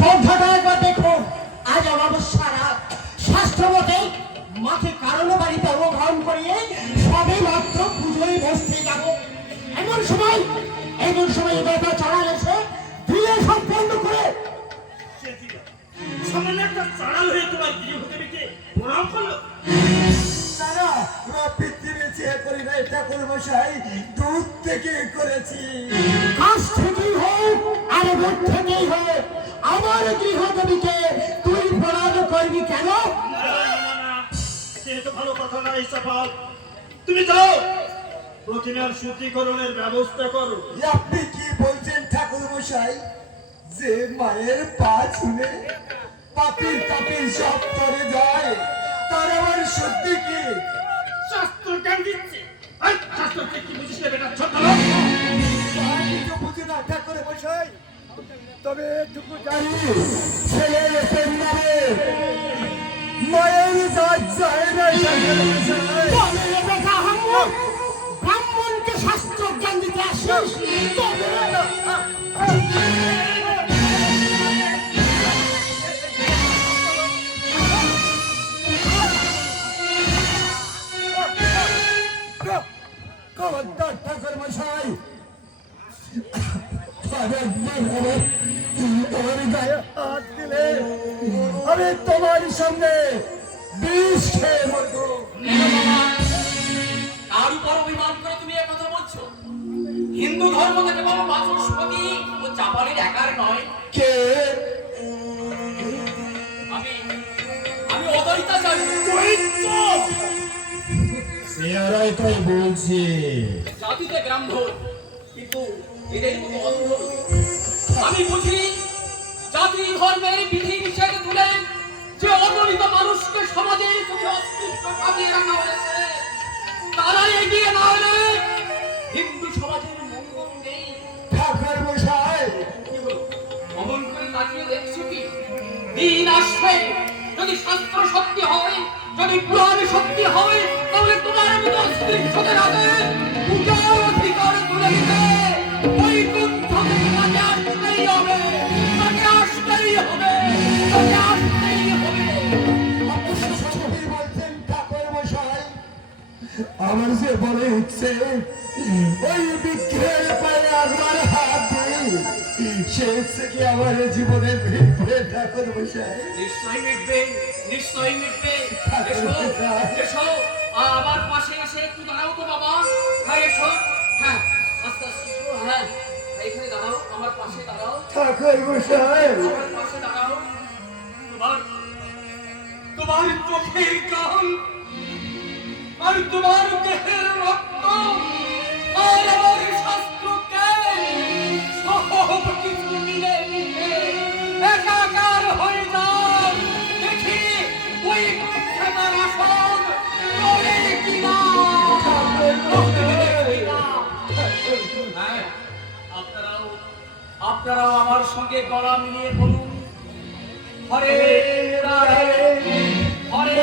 শ্রদ্ধাটা একবার দেখো। আজ অমাবস্যা রাত, শাস্ত্র মতে মাকে কারণ বাড়িতে অবগ্রহণ করিয়ে সবে মাত্র পুজোয় বসতে যাব। এমন সময় বেটা চড়া গেছে দিয়ে সম্পন্ন করে সামান্য একটা চাড়াল হয়ে তোমার গৃহদেবীকে প্রণাম করলো। পৃথিবী চেয়ে করি না, এটা করবো সাই দূর থেকে করেছি। কাছ থেকেই হোক আর দূর থেকেই হোক, আমার গৃহদেবীকে তুই প্রণাম করবি কেন? সেটা ভালো কথা না। ইসাফাল, তুমি যাও প্রতিমার শুদ্ধিকরণের ব্যবস্থা করো। আপনি কি বলছেন ঠাকুর মশাই? যে মায়ের পা ছুঁলে পাপি তাপি সব করে যায়, তার আমার সত্যি কি শাস্ত্র জ্ঞান দিচ্ছে? শাস্ত্র কি বুঝিস না বেটা? ছোট কিছু বুঝি না ঠাকুর মশাই, তবে এটুকু জানি ছেলের পরিবারে মায়ের জাত যায় না। ব্রাহ্মণকে শাস্ত্র জ্ঞান দিতে আসিস? ঠাকুর মশাই, আমি তোমার সামনে বিষ খেয়ে মরবো। তার উপর অভিমান করে তুমি এ কথা বলছো? হিন্দু ধর্ম থেকে বাবা বাচস্পতি ও চাপালের একার নয়। কে? আমি অদ্বৈতাচার্য। এরাই তাই বলছি। জাতিতে ব্রাহ্মণ, কিন্তু এদের মতো অন্ধ। আমি বুঝি জাতি ধর্মের বিধি নিষেধ তুলে যে অগণিত মানুষকে সমাজের প্রতি অস্তিত্ব সাজিয়ে রাখা হয়েছে, তারা এগিয়ে না হলে হিন্দু সমাজের মঙ্গল নেই। ঠাকুর মশাই, অমন করে তাকিয়ে দেখছি কি? দিন আসবে, যদি শাস্ত্র সত্যি হয়, যদি পুরাণ সত্যি হয়, তাহলে তোমার মতো অস্তিত্বদের হাতে পূজার অধিকার তুলে দিতে বৈকুণ্ঠ থেকে তাকে আসতেই হবে, তাকে আসতেই হবে, তাকে আসতেই হবে। সত্যি বলছেন ঠাকুর মশাই। আমার যে বড় ইচ্ছে ওই বিগ্রহের পায়ে একবার হাত দিই, সে ইচ্ছে কি আমার জীবনের মিটবে ঠাকুর মশাই? নিশ্চয়ই মিটবে, নিশ্চয়ই মিটবে। এসো, এসো, আমার পাশে এসে একটু দাঁড়াও তো বাবা। হ্যাঁ এসো, হ্যাঁ আস্তে আস্তে এসো, হ্যাঁ এইখানে দাঁড়াও, আমার পাশে দাঁড়াও, ঠাকুর মশাই, আমার পাশে দাঁড়াও। তোমার তোমার চোখের কান আর তোমার দেহের রক্ত আর আমার শাস্ত্রকে সব কিছু মিলে মিলে একাকার হয়ে যান। দেখি ওই কুক্ষেতার আসন করে কিনা। হ্যাঁ, আপনারাও আমার সঙ্গে গলা মিলিয়ে বলুন, হরে রাধে, হরে